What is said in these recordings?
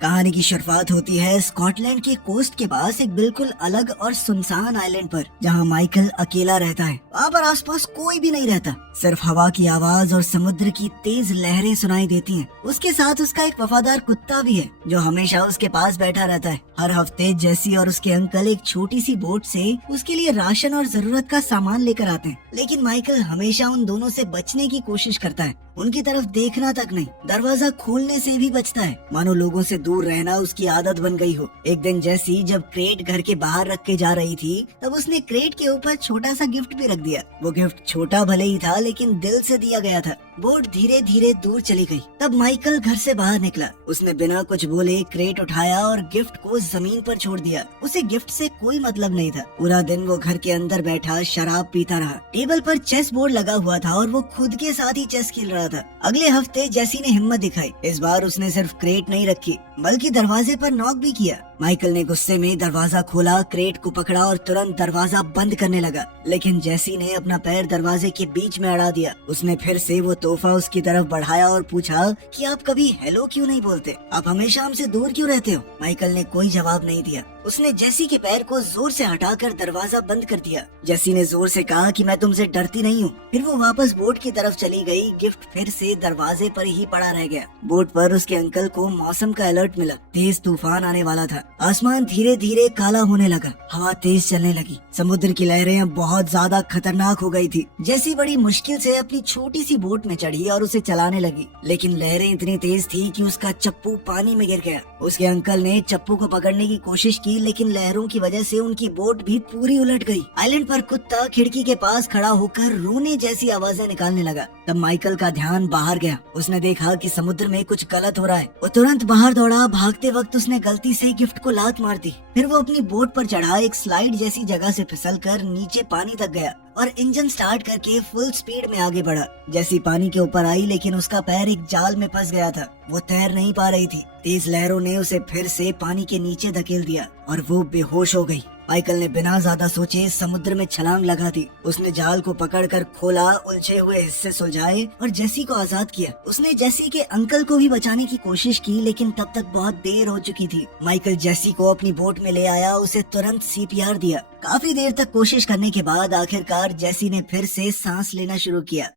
कहानी की शुरुआत होती है स्कॉटलैंड के कोस्ट के पास एक बिल्कुल अलग और सुनसान आइलैंड पर, जहां माइकल अकेला रहता है। वहाँ पर आसपास कोई भी नहीं रहता, सिर्फ हवा की आवाज और समुद्र की तेज लहरें सुनाई देती हैं। उसके साथ उसका एक वफादार कुत्ता भी है जो हमेशा उसके पास बैठा रहता है। हर हफ्ते जेसी और उसके अंकल एक छोटी सी बोट से उसके लिए राशन और जरूरत का सामान लेकर आते हैं, लेकिन माइकल हमेशा उन दोनों से बचने की कोशिश करता है। उनकी तरफ देखना तक नहीं, दरवाजा खोलने से भी बचता है, मानो लोगों से दूर रहना उसकी आदत बन गई हो। एक दिन जैसी जब क्रेट घर के बाहर रख के जा रही थी, तब उसने क्रेट के ऊपर छोटा सा गिफ्ट भी रख दिया। वो गिफ्ट छोटा भले ही था, लेकिन दिल से दिया गया था। बोट धीरे धीरे दूर चली गई। तब माइकल घर से बाहर निकला। उसने बिना कुछ बोले क्रेट उठाया और गिफ्ट को जमीन पर छोड़ दिया। उसे गिफ्ट से कोई मतलब नहीं था। पूरा दिन वो घर के अंदर बैठा शराब पीता रहा। टेबल पर चेस बोर्ड लगा हुआ था और वो खुद के साथ ही चेस खेल रहा था। अगले हफ्ते जेसी ने हिम्मत दिखाई। इस बार उसने सिर्फ क्रेट नहीं रखी, बल्कि दरवाजे पर नॉक भी किया। माइकल ने गुस्से में दरवाजा खोला, क्रेट को पकड़ा और तुरंत दरवाजा बंद करने लगा, लेकिन जेसी ने अपना पैर दरवाजे के बीच में अड़ा दिया। उसने फिर से वो तोहफा उसकी तरफ बढ़ाया और पूछा कि आप कभी हेलो क्यों नहीं बोलते? आप हमेशा हमसे दूर क्यों रहते हो? माइकल ने कोई जवाब नहीं दिया। उसने जेसी के पैर को जोर से हटाकर दरवाजा बंद कर दिया। जेसी ने जोर से कहा कि मैं तुमसे डरती नहीं हूँ। फिर वो वापस बोट की तरफ चली गई। गिफ्ट फिर से दरवाजे पर ही पड़ा रह गया। बोट पर उसके अंकल को मौसम का अलर्ट मिला। तेज तूफान आने वाला था। आसमान धीरे धीरे काला होने लगा। हवा तेज चलने लगी। समुद्र की लहरें अब बहुत ज्यादा खतरनाक हो गई थी। जेसी बड़ी मुश्किल से अपनी छोटी सी बोट में चढ़ी और उसे चलाने लगी, लेकिन लहरें इतनी तेज थी कि उसका चप्पू पानी में गिर गया। उसके अंकल ने चप्पू को पकड़ने की कोशिश की, लेकिन लहरों की वजह से उनकी बोट भी पूरी उलट गई। आइलैंड पर कुत्ता खिड़की के पास खड़ा होकर रोने जैसी आवाजें निकालने लगा। तब माइकल का ध्यान बाहर गया। उसने देखा कि समुद्र में कुछ गलत हो रहा है। वो तुरंत बाहर दौड़ा। भागते वक्त उसने गलती से गिफ्ट को लात मार दी। फिर वो अपनी बोट पर चढ़ा एक स्लाइड जैसी जगह से फिसलकर नीचे पानी तक गया और इंजन स्टार्ट करके फुल स्पीड में आगे बढ़ा। जैसी पानी के ऊपर आई, लेकिन उसका पैर एक जाल में फंस गया था। वो तैर नहीं पा रही थी। तेज लहरों ने उसे फिर से पानी के नीचे धकेल दिया और वो बेहोश हो गई। माइकल ने बिना ज्यादा सोचे समुद्र में छलांग लगा दी। उसने जाल को पकड़कर खोला, उलझे हुए हिस्से सुलझाए और जेसी को आजाद किया। उसने जेसी के अंकल को भी बचाने की कोशिश की, लेकिन तब तक बहुत देर हो चुकी थी। माइकल जेसी को अपनी बोट में ले आया, उसे तुरंत सीपीआर दिया। काफी देर तक कोशिश करने के बाद आखिरकार जेसी ने फिर से सांस लेना शुरू किया।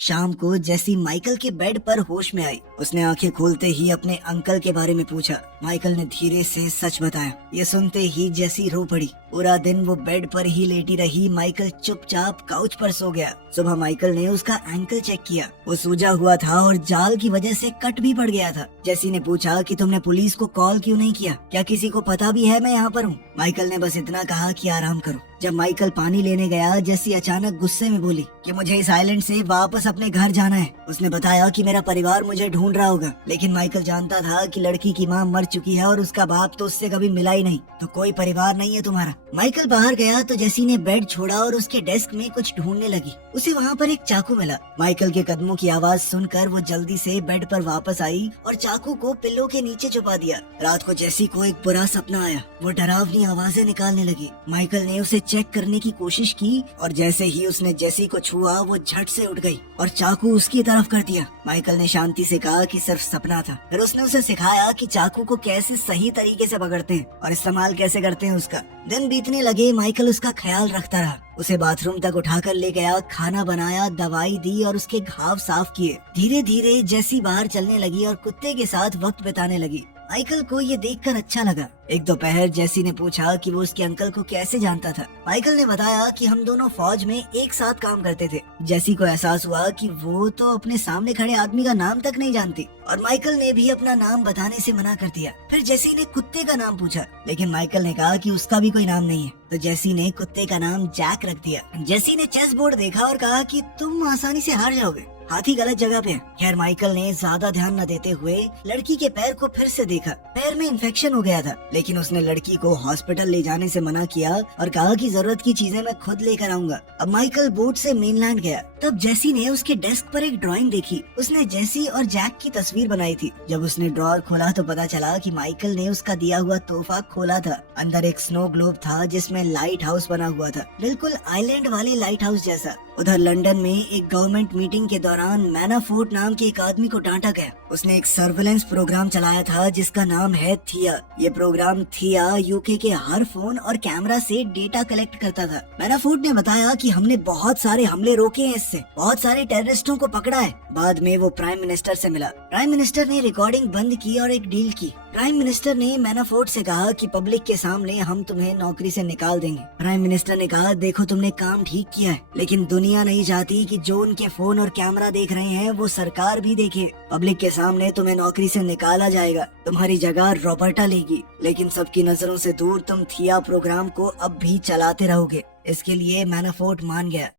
शाम को जेसी माइकल के बेड पर होश में आई। उसने आंखें खोलते ही अपने अंकल के बारे में पूछा। माइकल ने धीरे से सच बताया। ये सुनते ही जेसी रो पड़ी। पूरा दिन वो बेड पर ही लेटी रही। माइकल चुपचाप काउच पर सो गया। सुबह माइकल ने उसका एंकल चेक किया। वो सूजा हुआ था और जाल की वजह से कट भी पड़ गया था। जेसी ने पूछा कि तुमने पुलिस को कॉल क्यों नहीं किया? क्या किसी को पता भी है मैं यहाँ पर हूँ? माइकल ने बस इतना कहा कि आराम करो। जब माइकल पानी लेने गया, जेसी अचानक गुस्से में बोली कि मुझे इस आइलैंड से वापस अपने घर जाना है। उसने बताया कि मेरा परिवार मुझे ढूंढ रहा होगा, लेकिन माइकल जानता था कि लड़की की माँ मर चुकी है और उसका बाप तो उससे कभी मिला ही नहीं, तो कोई परिवार नहीं है तुम्हारा। माइकल बाहर गया तो जेसी ने बेड छोड़ा और उसके डेस्क में कुछ ढूंढने लगी। उसे वहाँ पर एक चाकू मिला। माइकल के कदमों की आवाज सुनकर वो जल्दी से बेड पर वापस आई और चाकू को पिल्लो के नीचे छुपा दिया। रात को जेसी को एक बुरा सपना आया। वो डरावनी आवाजें निकालने लगी। माइकल ने उसे चेक करने की कोशिश की और जैसे ही उसने जेसी को छुआ, वो झट से उठ गई और चाकू उसकी तरफ कर दिया। माइकल ने शांति से कहा कि सिर्फ सपना था। फिर उसने उसे सिखाया कि चाकू को कैसे सही तरीके से पकड़ते हैं और इस्तेमाल कैसे करते हैं उसका। दिन बीतने लगे। माइकल उसका ख्याल रखता रहा। उसे बाथरूम तक उठाकर ले गया, खाना बनाया, दवाई दी और उसके घाव साफ किए। धीरे धीरे जेसी बाहर चलने लगी और कुत्ते के साथ वक्त बिताने लगी। माइकल को ये देखकर अच्छा लगा। एक दोपहर जेसी ने पूछा कि वो उसके अंकल को कैसे जानता था। माइकल ने बताया कि हम दोनों फौज में एक साथ काम करते थे। जेसी को एहसास हुआ कि वो तो अपने सामने खड़े आदमी का नाम तक नहीं जानती और माइकल ने भी अपना नाम बताने से मना कर दिया। फिर जेसी ने कुत्ते का नाम पूछा, लेकिन माइकल ने कहा कि उसका भी कोई नाम नहीं है, तो जेसी ने कुत्ते का नाम जैक रख दिया। जेसी ने चेस बोर्ड देखा और कहा कि तुम आसानी से हार जाओगे, हाथी गलत जगह पे है। खैर माइकल ने ज्यादा ध्यान न देते हुए लड़की के पैर को फिर से देखा। पैर में इन्फेक्शन हो गया था, लेकिन उसने लड़की को हॉस्पिटल ले जाने से मना किया और कहा कि जरूरत की चीजें मैं खुद लेकर आऊंगा। अब माइकल बोट से मेनलैंड गया। तब जेसी ने उसके डेस्क पर एक ड्राइंग देखी। उसने जेसी और जैक की तस्वीर बनाई थी। जब उसने ड्रॉअर खोला तो पता चला कि माइकल ने उसका दिया हुआ तोहफा खोला था। अंदर एक स्नो ग्लोब था जिसमें लाइट हाउस बना हुआ था, बिल्कुल आइलैंड वाले लाइट हाउस जैसा। उधर लंदन में एक गवर्नमेंट मीटिंग के दौरान दौरान मैनाफोर्ट नाम के एक आदमी को डांटा गया। उसने एक सर्विलेंस प्रोग्राम चलाया था जिसका नाम है थिया। ये प्रोग्राम थिया यूके के हर फोन और कैमरा से डेटा कलेक्ट करता था। मैनाफोर्ट ने बताया कि हमने बहुत सारे हमले रोके हैं, इससे बहुत सारे टेररिस्टों को पकड़ा है। बाद में वो प्राइम मिनिस्टर से मिला। प्राइम मिनिस्टर ने रिकॉर्डिंग बंद की और एक डील की। प्राइम मिनिस्टर ने मैनाफोर्ट से कहा कि पब्लिक के सामने हम तुम्हें नौकरी से निकाल देंगे। प्राइम मिनिस्टर ने कहा, देखो तुमने काम ठीक किया है, लेकिन दुनिया नहीं चाहती कि जो उनके फोन और कैमरा देख रहे हैं वो सरकार भी देखे। पब्लिक के सामने तुम्हें नौकरी से निकाला जाएगा, तुम्हारी जगह रॉबर्टा लेगी, लेकिन सबकी नजरों से दूर तुम थिया प्रोग्राम को अब भी चलाते रहोगे। इसके लिए मैनाफोर्ट मान गया।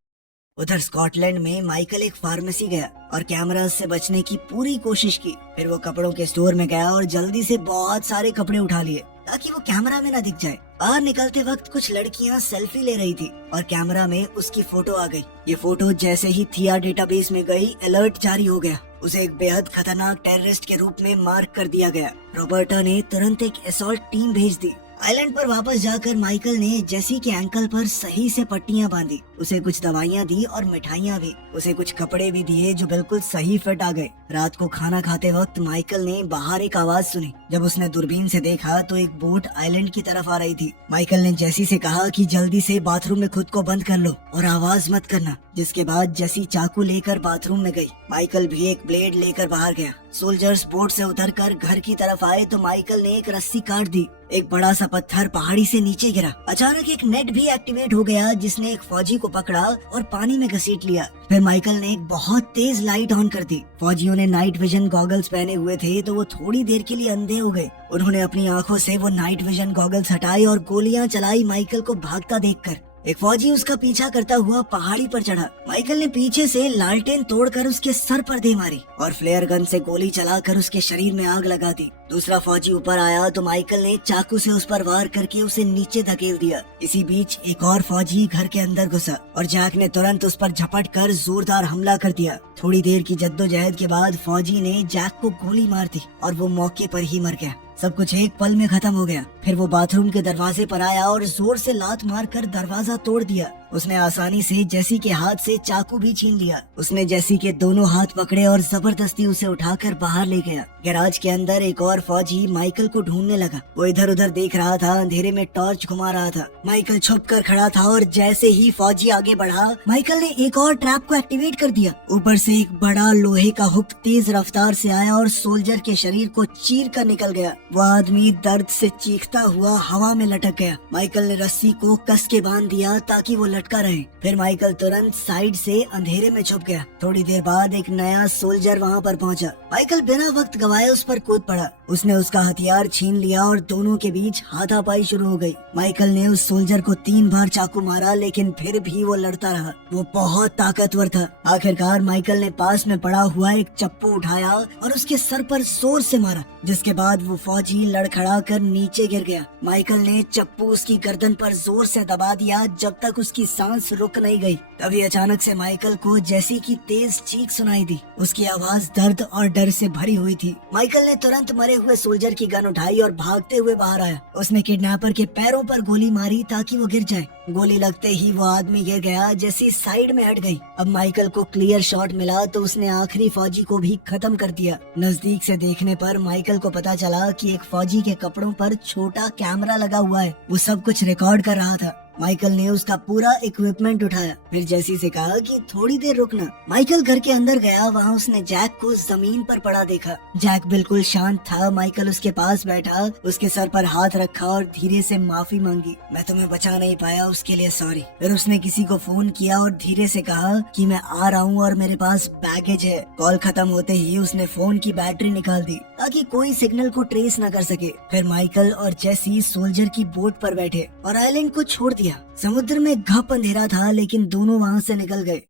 उधर स्कॉटलैंड में माइकल एक फार्मेसी गया और कैमरास से बचने की पूरी कोशिश की। फिर वो कपड़ों के स्टोर में गया और जल्दी से बहुत सारे कपड़े उठा लिए ताकि वो कैमरा में न दिख जाए। बाहर निकलते वक्त कुछ लड़कियां सेल्फी ले रही थी और कैमरा में उसकी फोटो आ गई। ये फोटो जैसे ही थिया डेटाबेस में गई, अलर्ट जारी हो गया। उसे एक बेहद खतरनाक टेररिस्ट के रूप में मार्क कर दिया गया। रॉबर्टा ने तुरंत एक असॉल्ट टीम भेज दी। आइलैंड पर वापस जाकर माइकल ने जेसी के एंकल पर सही से पट्टियां बांधी, उसे कुछ दवाइयां दी और मिठाइयां भी, उसे कुछ कपड़े भी दिए जो बिल्कुल सही फिट आ गए। रात को खाना खाते वक्त माइकल ने बाहर एक आवाज सुनी। जब उसने दूरबीन से देखा तो एक बोट आइलैंड की तरफ आ रही थी। माइकल ने जेसी से कहा कि जल्दी से बाथरूम में खुद को बंद कर लो और आवाज मत करना, जिसके बाद जेसी चाकू लेकर बाथरूम में गई। माइकल भी एक ब्लेड लेकर बाहर गया। सोल्जर्स बोट से उतरकर घर की तरफ आए तो माइकल ने एक रस्सी काट दी। एक बड़ा सा पत्थर पहाड़ी से नीचे गिरा। अचानक एक नेट भी एक्टिवेट हो गया जिसने एक फौजी को पकड़ा और पानी में घसीट लिया। फिर माइकल ने एक बहुत तेज लाइट ऑन कर दी। फौजियों ने नाइट विजन गॉगल्स पहने हुए थे तो वो थोड़ी देर के लिए अंधे हो गए। उन्होंने अपनी आंखों से वो नाइट विजन गॉगल्स हटाए और गोलियां चलाई माइकल को भागता देखकर। एक फौजी उसका पीछा करता हुआ पहाड़ी पर चढ़ा। माइकल ने पीछे से लालटेन तोड़कर उसके सर पर दे मारी और फ्लेयर गन से गोली चलाकर उसके शरीर में आग लगा दी। दूसरा फौजी ऊपर आया तो माइकल ने चाकू से उस पर वार करके उसे नीचे धकेल दिया। इसी बीच एक और फौजी घर के अंदर घुसा और जैक ने तुरंत उस पर झपट कर जोरदार हमला कर दिया। थोड़ी देर की जद्दोजहद के बाद फौजी ने जैक को गोली मार दी और वो मौके पर ही मर गया। सब कुछ एक पल में खत्म हो गया। फिर वो बाथरूम के दरवाजे पर आया और जोर से लात मारकर दरवाजा तोड़ दिया। उसने आसानी से जेसी के हाथ से चाकू भी छीन लिया। उसने जेसी के दोनों हाथ पकड़े और जबरदस्ती उसे उठाकर बाहर ले गया। गैराज के अंदर एक और फौजी माइकल को ढूंढने लगा। वो इधर उधर देख रहा था, अंधेरे में टॉर्च घुमा रहा था। माइकल छुपकर खड़ा था और जैसे ही फौजी आगे बढ़ा, माइकल ने एक और ट्रैप को एक्टिवेट कर दिया। ऊपर से एक बड़ा लोहे का हुक तेज रफ्तार से आया और सोल्जर के शरीर को चीर कर निकल गया। वो आदमी दर्द से चीखता हुआ हवा में लटक गया। माइकल ने रस्सी को कस के बांध दिया ताकि वो लटका रहे। फिर माइकल तुरंत साइड से अंधेरे में छुप गया। थोड़ी देर बाद एक नया सोल्जर वहाँ पर पहुँचा। माइकल बिना वक्त गवाए उस पर कूद पड़ा। उसने उसका हथियार छीन लिया और दोनों के बीच हाथापाई शुरू हो गई। माइकल ने उस सोल्जर को 3 बार चाकू मारा, लेकिन फिर भी वो लड़ता रहा। वो बहुत ताकतवर था। आखिरकार माइकल ने पास में पड़ा हुआ एक चप्पू उठाया और उसके सर पर जोर से मारा, जिसके बाद वो फौजी लड़खड़ा कर नीचे गिर गया। माइकल ने चप्पू उसकी गर्दन पर जोर से दबा दिया जब तक उसकी सांस रुक नहीं गई। तभी अचानक से माइकल को जेसी की तेज चीख सुनाई दी। उसकी आवाज दर्द और डर से भरी हुई थी। माइकल ने तुरंत मरे हुए सोल्जर की गन उठाई और भागते हुए बाहर आया। उसने किडनैपर के पैरों पर गोली मारी ताकि वो गिर जाए। गोली लगते ही वो आदमी गिर गया। जेसी साइड में हट गई। अब माइकल को क्लियर शॉट मिला तो उसने आखिरी फौजी को भी खत्म कर दिया। नजदीक से देखने पर माइकल को पता चला कि एक फौजी के कपड़ों पर छोटा कैमरा लगा हुआ है। वो सब कुछ रिकॉर्ड कर रहा था। माइकल ने उसका पूरा इक्विपमेंट उठाया। फिर जेसी से कहा कि थोड़ी देर रुकना। माइकल घर के अंदर गया। वहाँ उसने जैक को जमीन पर पड़ा देखा। जैक बिल्कुल शांत था। माइकल उसके पास बैठा, उसके सर पर हाथ रखा और धीरे से माफी मांगी। मैं तुम्हें बचा नहीं पाया, उसके लिए सॉरी। फिर उसने किसी को फोन किया और धीरे से कहा कि मैं आ रहा हूँ और मेरे पास बैगेज है। कॉल खत्म होते ही उसने फोन की बैटरी निकाल दी ताकि कोई सिग्नल को ट्रेस न कर सके। फिर माइकल और जेसी सोल्जर की बोट पर बैठे और आइलैंड को छोड़ दिया। समुद्र में घप अंधेरा था, लेकिन दोनों वहाँ से निकल गए।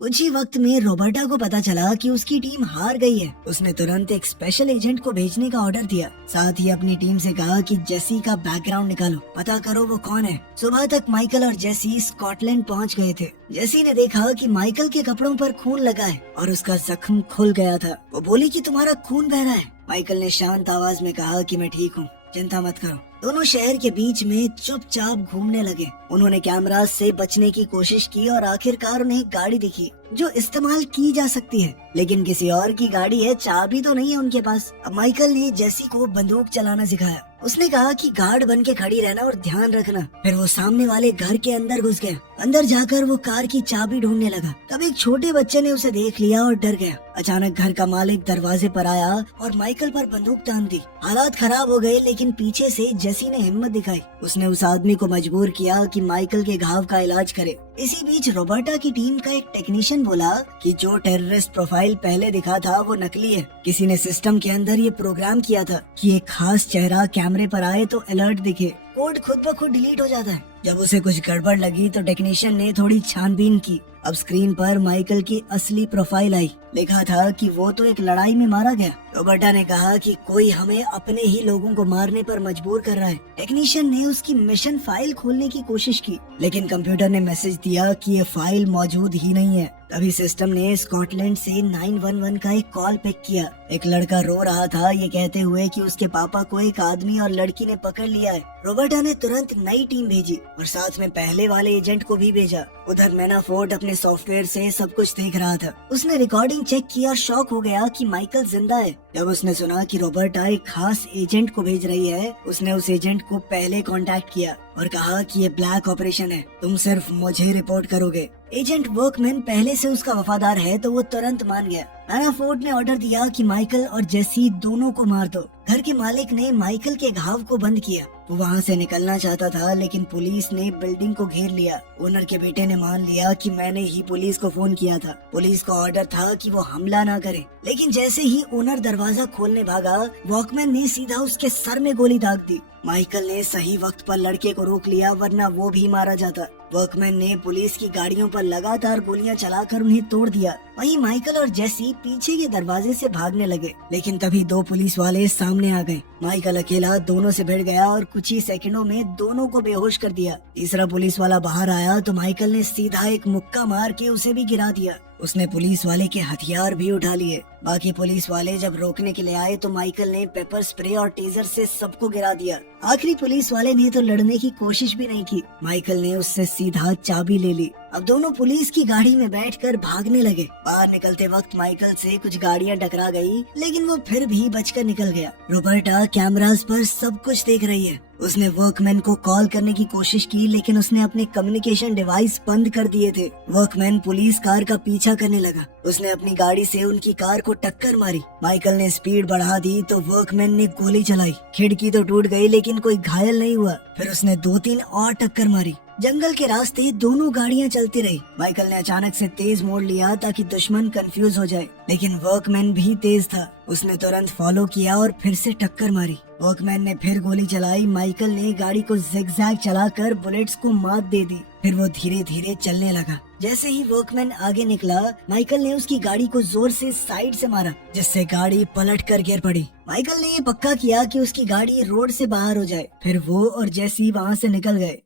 कुछ ही वक्त में रॉबर्टा को पता चला कि उसकी टीम हार गई है। उसने तुरंत एक स्पेशल एजेंट को भेजने का ऑर्डर दिया। साथ ही अपनी टीम से कहा कि जेसी का बैकग्राउंड निकालो, पता करो वो कौन है। सुबह तक माइकल और जेसी स्कॉटलैंड पहुंच गए थे। जेसी ने देखा कि माइकल के कपड़ों पर खून लगा है और उसका जख्म खुल गया था। वो बोली कि तुम्हारा खून बह रहा है। माइकल ने शांत आवाज में कहा कि मैं ठीक हूँ, चिंता मत करो। दोनों शहर के बीच में चुपचाप घूमने लगे। उन्होंने कैमरा से बचने की कोशिश की और आखिरकार उन्हें गाड़ी दिखी। जो इस्तेमाल की जा सकती है, लेकिन किसी और की गाड़ी है, चाबी तो नहीं है उनके पास। अब माइकल ने जेसी को बंदूक चलाना सिखाया। उसने कहा कि गार्ड बन के खड़ी रहना और ध्यान रखना। फिर वो सामने वाले घर के अंदर घुस गया। अंदर जाकर वो कार की चाबी ढूंढने लगा। तब एक छोटे बच्चे ने उसे देख लिया और डर गया। अचानक घर का मालिक दरवाजे पर आया और माइकल पर बंदूक तान दी। हालात खराब हो गए, लेकिन पीछे से जेसी ने हिम्मत दिखाई। उसने उस आदमी को मजबूर किया कि माइकल के घाव का इलाज करे। इसी बीच रोबर्टा की टीम का एक टेक्नीशियन बोला कि जो टेररिस्ट प्रोफाइल पहले दिखा था वो नकली है। किसी ने सिस्टम के अंदर ये प्रोग्राम किया था कि एक खास चेहरा कैमरे पर आए तो अलर्ट दिखे। कोड खुद ब खुद डिलीट हो जाता है। जब उसे कुछ गड़बड़ लगी तो टेक्नीशियन ने थोड़ी छानबीन की। अब स्क्रीन पर माइकल की असली प्रोफाइल आई। लिखा था कि वो तो एक लड़ाई में मारा गया। रोबर्टा ने कहा कि कोई हमें अपने ही लोगों को मारने पर मजबूर कर रहा है। टेक्नीशियन ने उसकी मिशन फाइल खोलने की कोशिश की, लेकिन कंप्यूटर ने मैसेज दिया कि ये फाइल मौजूद ही नहीं है। तभी सिस्टम ने स्कॉटलैंड से 911 का एक कॉल पिक किया। एक लड़का रो रहा था, ये कहते हुए कि उसके पापा को एक आदमी और लड़की ने पकड़ लिया है। रोबर्टा ने तुरंत नई टीम भेजी और साथ में पहले वाले एजेंट को भी भेजा। उधर मैनाफोर्ड अपने सॉफ्टवेयर से सब कुछ देख रहा था। उसने रिकॉर्डिंग चेक की और शॉक हो गया कि माइकल जिंदा है। जब उसने सुना कि रोबर्टा एक खास एजेंट को भेज रही है, उसने उस एजेंट को पहले कांटेक्ट किया और कहा कि ये ब्लैक ऑपरेशन है, तुम सिर्फ मुझे रिपोर्ट करोगे। एजेंट वर्कमैन पहले से उसका वफादार है तो वो तुरंत मान गया। मैनाफोर्ड ने ऑर्डर दिया कि माइकल और जेसी दोनों को मार दो। घर के मालिक ने माइकल के घाव को बंद किया। वो वहाँ से निकलना चाहता था, लेकिन पुलिस ने बिल्डिंग को घेर लिया। ओनर के बेटे ने मान लिया कि मैंने ही पुलिस को फोन किया था। पुलिस का ऑर्डर था कि वो हमला ना करे, लेकिन जैसे ही ओनर दरवाजा खोलने भागा, वॉकमैन ने सीधा उसके सर में गोली दाग दी। माइकल ने सही वक्त पर लड़के को रोक लिया, वरना वो भी मारा जाता। वर्कमैन ने पुलिस की गाड़ियों पर लगातार गोलियां चलाकर उन्हें तोड़ दिया। वहीं माइकल और जेसी पीछे के दरवाजे से भागने लगे, लेकिन तभी दो पुलिस वाले सामने आ गए। माइकल अकेला दोनों से भिड़ गया और कुछ ही सेकंडों में दोनों को बेहोश कर दिया। तीसरा पुलिस वाला बाहर आया तो माइकल ने सीधा एक मुक्का मार के उसे भी गिरा दिया। उसने पुलिस वाले के हथियार भी उठा लिए। बाकी पुलिस वाले जब रोकने के लिए आए तो माइकल ने पेपर स्प्रे और टेजर से सबको गिरा दिया। आखिरी पुलिस वाले ने तो लड़ने की कोशिश भी नहीं की। माइकल ने उससे सीधा चाबी ले ली। अब दोनों पुलिस की गाड़ी में बैठकर भागने लगे। बाहर निकलते वक्त माइकल से कुछ गाड़ियां टकरा गई, लेकिन वो फिर भी बचकर निकल गया। रोबर्टा कैमरास पर सब कुछ देख रही है। उसने वर्कमैन को कॉल करने की कोशिश की, लेकिन उसने अपने कम्युनिकेशन डिवाइस बंद कर दिए थे। वर्कमैन पुलिस कार का पीछा करने लगा। उसने अपनी गाड़ी से उनकी कार को टक्कर मारी। माइकल ने स्पीड बढ़ा दी तो वर्कमैन ने गोली चलाई। खिड़की तो टूट गई, लेकिन कोई घायल नहीं हुआ। फिर उसने 2-3 और टक्कर मारी। जंगल के रास्ते दोनों गाड़ियां चलती रही। माइकल ने अचानक से तेज मोड़ लिया ताकि दुश्मन कंफ्यूज हो जाए, लेकिन वर्कमैन भी तेज था। उसने तुरंत फॉलो किया और फिर से टक्कर मारी। वर्कमैन ने फिर गोली चलाई। माइकल ने गाड़ी को जिगजैग चलाकर बुलेट्स को मात दे दी। फिर वो धीरे धीरे चलने लगा। जैसे ही वर्कमैन आगे निकला, माइकल ने उसकी गाड़ी को जोर से साइड से मारा, जिससे गाड़ी पलट कर गिर पड़ी। माइकल ने ये पक्का किया कि उसकी गाड़ी रोड से बाहर हो जाए। फिर वो और जेसी वहाँ से निकल गए।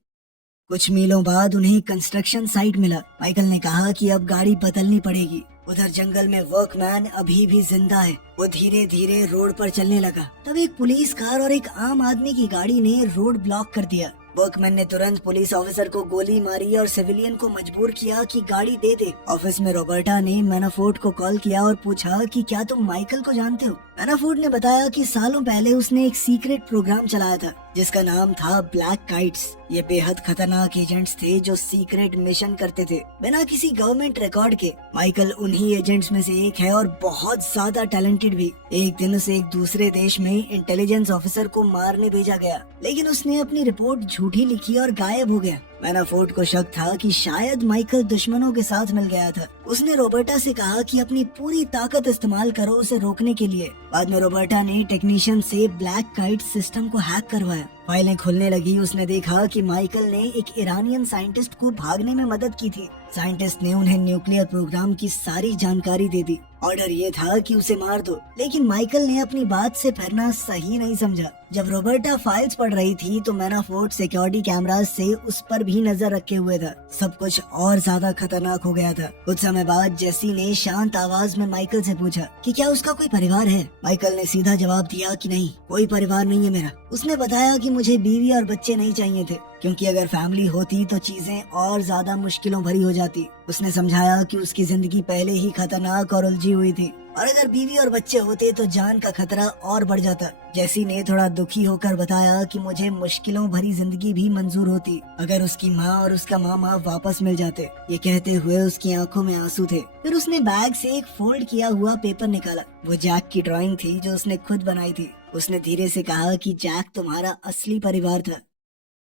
कुछ मीलों बाद उन्हें कंस्ट्रक्शन साइट मिला। माइकल ने कहा कि अब गाड़ी बदलनी पड़ेगी। उधर जंगल में वर्कमैन अभी भी जिंदा है। वो धीरे धीरे रोड पर चलने लगा। तब एक पुलिस कार और एक आम आदमी की गाड़ी ने रोड ब्लॉक कर दिया। वर्कमैन ने तुरंत पुलिस ऑफिसर को गोली मारी और सिविलियन को मजबूर किया कि गाड़ी दे दे। ऑफिस में रोबर्टा ने मैनाफोर्ड को कॉल किया और पूछा कि क्या तुम माइकल को जानते हो। मैनाफोर्ड ने बताया कि सालों पहले उसने एक सीक्रेट प्रोग्राम चलाया था जिसका नाम था ब्लैक काइट्स। ये बेहद खतरनाक एजेंट्स थे जो सीक्रेट मिशन करते थे बिना किसी गवर्नमेंट रिकॉर्ड के। माइकल उन्हीं एजेंट्स में से एक है और बहुत ज्यादा टैलेंटेड भी। एक दिन उसे एक दूसरे देश में इंटेलिजेंस ऑफिसर को मारने भेजा गया, लेकिन उसने अपनी रिपोर्ट झूठी लिखी और गायब हो गया। मैनाफोर्ड को शक था कि शायद माइकल दुश्मनों के साथ मिल गया था। उसने रोबर्टा से कहा कि अपनी पूरी ताकत इस्तेमाल करो उसे रोकने के लिए। बाद में रोबर्टा ने टेक्नीशियन से ब्लैक काइट सिस्टम को हैक करवाया। फाइलें खुलने लगी। उसने देखा कि माइकल ने एक ईरानियन साइंटिस्ट को भागने में मदद की थी। साइंटिस्ट ने उन्हें न्यूक्लियर प्रोग्राम की सारी जानकारी दे दी। ऑर्डर ये था कि उसे मार दो, लेकिन माइकल ने अपनी बात से फिरना सही नहीं समझा। जब रोबर्टा फाइल्स पढ़ रही थी तो मैनाफोर्ट सिक्योरिटी कैमरास से उस पर भी नजर रखे हुए था। सब कुछ और ज्यादा खतरनाक हो गया था। कुछ समय बाद जेसी ने शांत आवाज में माइकल से पूछा कि क्या उसका कोई परिवार है। माइकल ने सीधा जवाब दिया कि नहीं, कोई परिवार नहीं है मेरा। उसने बताया कि मुझे बीवी और बच्चे नहीं चाहिए थे, क्योंकि अगर फैमिली होती तो चीजें और ज्यादा मुश्किलों भरी हो जाती। उसने समझाया कि उसकी जिंदगी पहले ही खतरनाक और उलझी हुई थी, और अगर बीवी और बच्चे होते तो जान का खतरा और बढ़ जाता। जेसी ने थोड़ा दुखी होकर बताया कि मुझे मुश्किलों भरी जिंदगी भी मंजूर होती अगर उसकी माँ और उसका मामा वापस मिल जाते। ये कहते हुए उसकी आंखों में आंसू थे। फिर उसने बैग से एक फोल्ड किया हुआ पेपर निकाला। वो जैक की ड्राइंग थी जो उसने खुद बनाई थी। उसने धीरे से कहा कि जैक तुम्हारा असली परिवार था।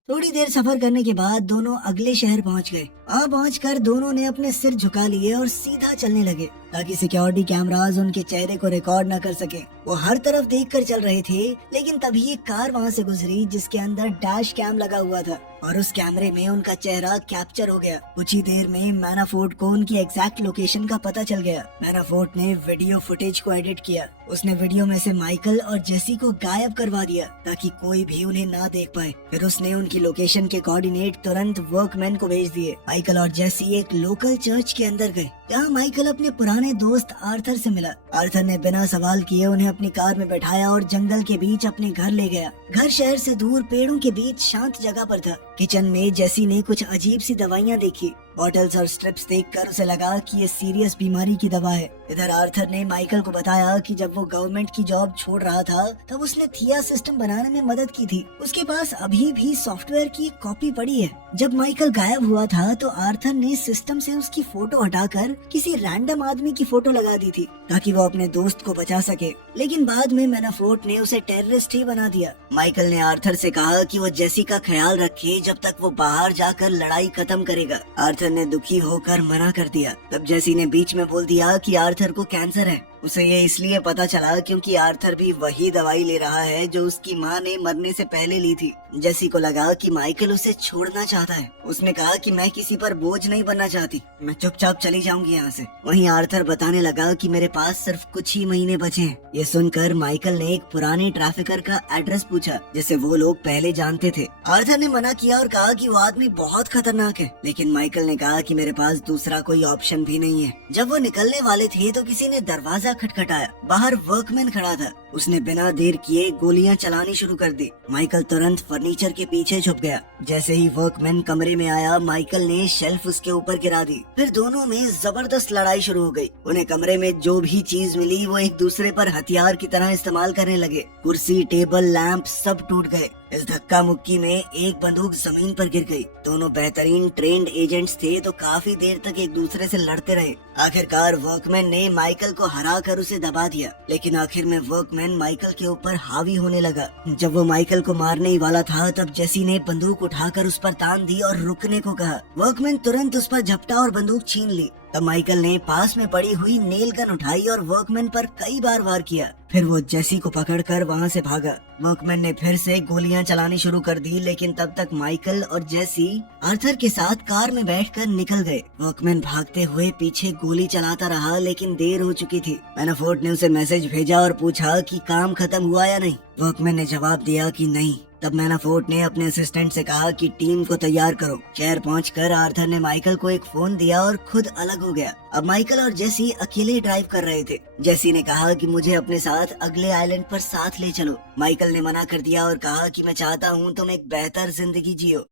थोड़ी देर सफर करने के बाद दोनों अगले शहर पहुंच गए। वहाँ पहुंचकर दोनों ने अपने सिर झुका लिए और सीधा चलने लगे ताकि सिक्योरिटी कैमरास उनके चेहरे को रिकॉर्ड न कर सके। वो हर तरफ देखकर चल रहे थे, लेकिन तभी एक कार वहाँ से गुजरी जिसके अंदर डैश कैम लगा हुआ था और उस कैमरे में उनका चेहरा कैप्चर हो गया। कुछ ही देर में मैनाफोर्ट को उनकी एग्जैक्ट लोकेशन का पता चल गया। मैनाफोर्ट ने वीडियो फुटेज को एडिट किया। उसने वीडियो में से माइकल और जेसी को गायब करवा दिया ताकि कोई भी उन्हें ना देख पाए। फिर उसने उनकी लोकेशन के कोऑर्डिनेट तुरंत वर्कमैन को भेज दिए। माइकल और जेसी एक लोकल चर्च के अंदर गए, जहाँ माइकल अपने पुराने दोस्त आर्थर से मिला। आर्थर ने बिना सवाल किए उन्हें अपनी कार में बैठाया और जंगल के बीच अपने घर ले गया। घर शहर से दूर पेड़ों के बीच शांत जगह पर था। किचन में जेसी ने कुछ अजीब सी दवाइयाँ देखी। बॉटल्स और स्ट्रिप्स देखकर उसे लगा कि ये सीरियस बीमारी की दवा है। इधर आर्थर ने माइकल को बताया कि जब वो गवर्नमेंट की जॉब छोड़ रहा था तब उसने थिया सिस्टम बनाने में मदद की थी। उसके पास अभी भी सॉफ्टवेयर की एक कॉपी पड़ी है। जब माइकल गायब हुआ था तो आर्थर ने सिस्टम से उसकी फोटो हटाकर किसी रैंडम आदमी की फोटो लगा दी थी ताकि वो अपने दोस्त को बचा सके, लेकिन बाद में मैनाफोर्ट ने उसे टेररिस्ट ही बना दिया। माइकल ने आर्थर से कहा कि वो जेसी का ख्याल रखे जब तक वो बाहर जाकर लड़ाई खत्म करेगा। आर्थर ने दुखी होकर मना कर दिया। तब जेसी ने बीच में बोल दिया कि आर्थर को कैंसर है। उसे ये इसलिए पता चला क्योंकि आर्थर भी वही दवाई ले रहा है जो उसकी माँ ने मरने से पहले ली थी। जेसी को लगा कि माइकल उसे छोड़ना चाहता है। उसने कहा कि मैं किसी पर बोझ नहीं बनना चाहती, मैं चुपचाप चली जाऊंगी यहाँ से। वहीं आर्थर बताने लगा कि मेरे पास सिर्फ कुछ ही महीने बचे हैं। ये सुनकर माइकल ने एक पुराने ट्रैफिकर का एड्रेस पूछा जिसे वो लोग पहले जानते थे। आर्थर ने मना किया और कहा कि वो आदमी बहुत खतरनाक है, लेकिन माइकल ने कहा कि मेरे पास दूसरा कोई ऑप्शन भी नहीं है। जब वो निकलने वाले थे तो किसी ने दरवाजा खटखटाया। बाहर वर्कमैन खड़ा था। उसने बिना देर किए गोलियां चलानी शुरू कर दी। माइकल तुरंत फर्नीचर के पीछे छुप गया। जैसे ही वर्कमैन कमरे में आया, माइकल ने शेल्फ उसके ऊपर गिरा दी। फिर दोनों में जबरदस्त लड़ाई शुरू हो गई। उन्हें कमरे में जो भी चीज मिली वो एक दूसरे पर हथियार की तरह इस्तेमाल करने लगे। कुर्सी, टेबल, लैंप सब टूट गए। इस धक्का मुक्की में एक बंदूक जमीन पर गिर गई। दोनों बेहतरीन ट्रेंड एजेंट्स थे तो काफी देर तक एक दूसरे से लड़ते रहे। आखिरकार वर्कमैन ने माइकल को हरा कर उसे दबा दिया, लेकिन आखिर में वर्कमैन माइकल के ऊपर हावी होने लगा। जब वो माइकल को मारने ही वाला था तब जेसी ने बंदूक उठाकर उस पर तान दी और रुकने को कहा। वर्कमैन तुरंत उस पर झपटा और बंदूक छीन ली। तब माइकल ने पास में पड़ी हुई नेल गन उठाई और वर्कमैन पर कई बार वार किया। फिर वो जेसी को पकड़कर वहाँ से भागा। वर्कमैन ने फिर से गोलियां चलानी शुरू कर दी, लेकिन तब तक माइकल और जेसी आर्थर के साथ कार में बैठकर निकल गए। वर्कमैन भागते हुए पीछे गोली चलाता रहा, लेकिन देर हो चुकी थी। मैनाफोर्ट ने उसे मैसेज भेजा और पूछा कि काम खत्म हुआ या नहीं। वर्कमैन ने जवाब दिया कि नहीं। तब मैनाफोर्ट ने अपने असिस्टेंट से कहा कि टीम को तैयार करो। शहर पहुंचकर आर्थर ने माइकल को एक फोन दिया और खुद अलग हो गया। अब माइकल और जेसी अकेले ड्राइव कर रहे थे। जेसी ने कहा कि मुझे अपने साथ अगले आइलैंड पर साथ ले चलो। माइकल ने मना कर दिया और कहा कि मैं चाहता हूँ तुम एक बेहतर जिंदगी जियो।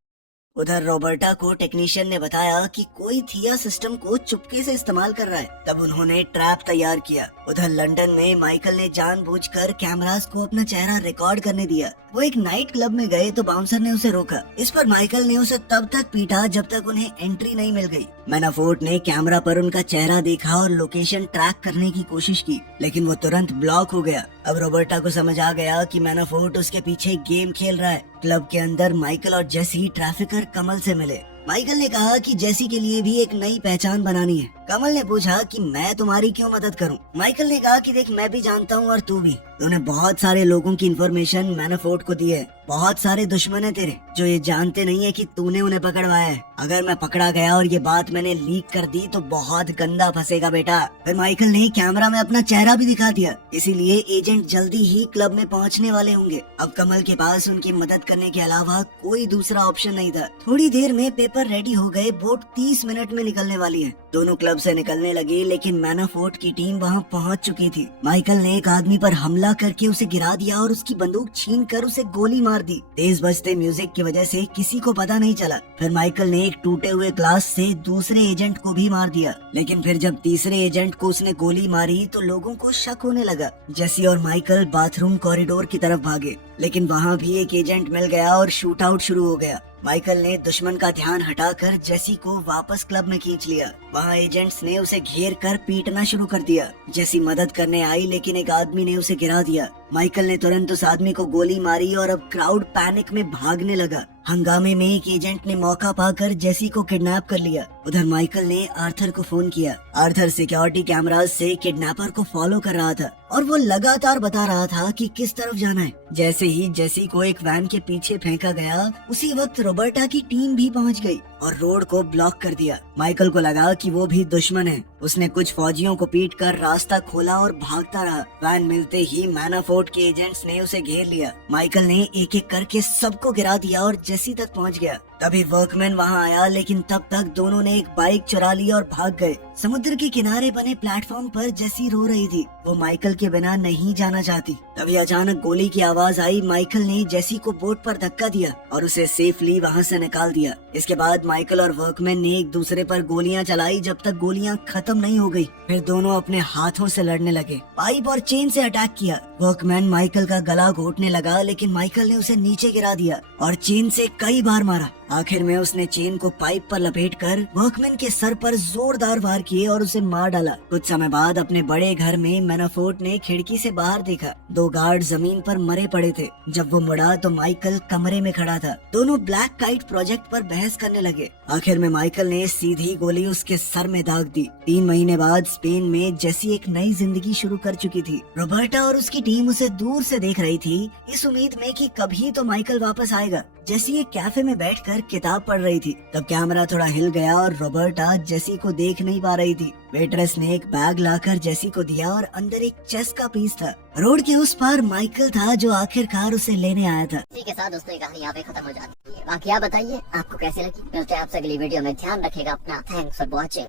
उधर रॉबर्टा को टेक्नीशियन ने बताया कि कोई थिया सिस्टम को चुपके से इस्तेमाल कर रहा है। तब उन्होंने ट्रैप तैयार किया। उधर लंदन में माइकल ने जानबूझकर कैमरास को अपना चेहरा रिकॉर्ड करने दिया। वो एक नाइट क्लब में गए तो बाउंसर ने उसे रोका। इस पर माइकल ने उसे तब तक पीटा जब तक उन्हें एंट्री नहीं मिल गई। मैनाफोर्ट ने कैमरा पर उनका चेहरा देखा और लोकेशन ट्रैक करने की कोशिश की, लेकिन वो तुरंत ब्लॉक हो गया। अब रॉबर्टा को समझ आ गया कि मैनाफोर्ट उसके पीछे गेम खेल रहा है। क्लब के अंदर माइकल और जेसी ट्रैफिकर कमल से मिले। माइकल ने कहा कि जेसी के लिए भी एक नई पहचान बनानी है। कमल ने पूछा कि मैं तुम्हारी क्यों मदद करूं? माइकल ने कहा कि देख, मैं भी जानता हूं और तू भी। तूने बहुत सारे लोगों की इन्फॉर्मेशन मैनाफोर्ट को दी है। बहुत सारे दुश्मन है तेरे जो ये जानते नहीं है कि तूने उन्हें पकड़वाया है। अगर मैं पकड़ा गया और ये बात मैंने लीक कर दी तो बहुत गंदा फंसेगा बेटा। फिर माइकल ने कैमरा में अपना चेहरा भी दिखा दिया, इसीलिए एजेंट जल्दी ही क्लब में पहुंचने वाले होंगे। अब कमल के पास उनकी मदद करने के अलावा कोई दूसरा ऑप्शन नहीं था। थोड़ी देर में पेपर रेडी हो गए। बोट 30 मिनट में निकलने वाली है। दोनों क्लब से निकलने लगे, लेकिन मैनाफोर्ट की टीम वहां पहुंच चुकी थी। माइकल ने एक आदमी पर हमला करके उसे गिरा दिया और उसकी बंदूक छीन कर उसे गोली मार दी। तेज बजते म्यूजिक की वजह से किसी को पता नहीं चला। फिर माइकल ने एक टूटे हुए ग्लास से दूसरे एजेंट को भी मार दिया, लेकिन फिर जब तीसरे एजेंट को उसने गोली मारी तो लोगों को शक होने लगा। जेसी और माइकल बाथरूम कॉरिडोर की तरफ भागे, लेकिन वहाँ भी एक एजेंट मिल गया और शूट आउट शुरू हो गया। माइकल ने दुश्मन का ध्यान हटाकर जेसी को वापस क्लब में खींच लिया। वहाँ एजेंट्स ने उसे घेर कर पीटना शुरू कर दिया। जेसी मदद करने आई, लेकिन एक आदमी ने उसे गिरा दिया। माइकल ने तुरंत उस आदमी को गोली मारी और अब क्राउड पैनिक में भागने लगा। हंगामे में एक एजेंट ने मौका पाकर जेसी को किडनैप कर लिया। उधर माइकल ने आर्थर को फोन किया। आर्थर सिक्योरिटी कैमरास से किडनैपर को फॉलो कर रहा था और वो लगातार बता रहा था कि किस तरफ जाना है। जैसे ही जेसी को एक वैन के पीछे फेंका गया, उसी वक्त रोबर्टा की टीम भी पहुंच गई और रोड को ब्लॉक कर दिया। माइकल को लगा कि वो भी दुश्मन है। उसने कुछ फौजियों को पीट कर रास्ता खोला और भागता रहा। वैन मिलते ही मैनाफोर्ट के एजेंट्स ने उसे घेर लिया। माइकल ने एक एक करके सबको गिरा दिया और जेसी तक पहुंच गया। तभी वर्कमैन वहां आया, लेकिन तब तक दोनों ने एक बाइक चुरा ली और भाग गए। समुद्र के किनारे बने प्लेटफॉर्म पर जेसी रो रही थी। वो माइकल के बिना नहीं जाना चाहती। तभी अचानक गोली की आवाज आई। माइकल ने जेसी को बोट पर धक्का दिया और उसे सेफली वहां से निकाल दिया। इसके बाद माइकल और वर्कमैन ने एक दूसरे पर गोलियां चलाई जब तक गोलियां खत्म नहीं हो गई। फिर दोनों अपने हाथों से लड़ने लगे। पाइप और चेन से अटैक किया। वर्कमैन माइकल का गला घोटने लगा, लेकिन माइकल ने उसे नीचे गिरा दिया और चेन से कई बार मारा। आखिर में उसने चेन को पाइप पर लपेटकर वर्कमैन के सर पर जोरदार वार किए और उसे मार डाला। कुछ समय बाद अपने बड़े घर में मैनाफोर्ट ने खिड़की से बाहर देखा। 2 गार्ड जमीन पर मरे पड़े थे। जब वो मुड़ा तो माइकल कमरे में खड़ा था। दोनों ब्लैक काइट प्रोजेक्ट पर बहस करने लगे। आखिर में माइकल ने सीधी गोली उसके सर में दाग दी। 3 महीने बाद स्पेन में जेसी एक नई जिंदगी शुरू कर चुकी थी। रोबर्टा और उसकी टीम उसे दूर से देख रही थी, इस उम्मीद में कि कभी तो माइकल वापस आएगा। जेसी एक कैफे में बैठकर किताब पढ़ रही थी। तब कैमरा थोड़ा हिल गया और रोबर्टा जेसी को देख नहीं पा रही थी। वेट्रेस ने एक बैग लाकर जेसी को दिया और अंदर एक चेस का पीस था। रोड के उस पार माइकल था जो आखिरकार उसे लेने आया था। इसी के साथ दोस्तों, कहानी यहाँ पे खत्म हो जाती है। बाकी आप बताइए आपको कैसी लगी। मिलते हैं आपसे अगली वीडियो में। ध्यान रखेगा अपना। Thanks for watching.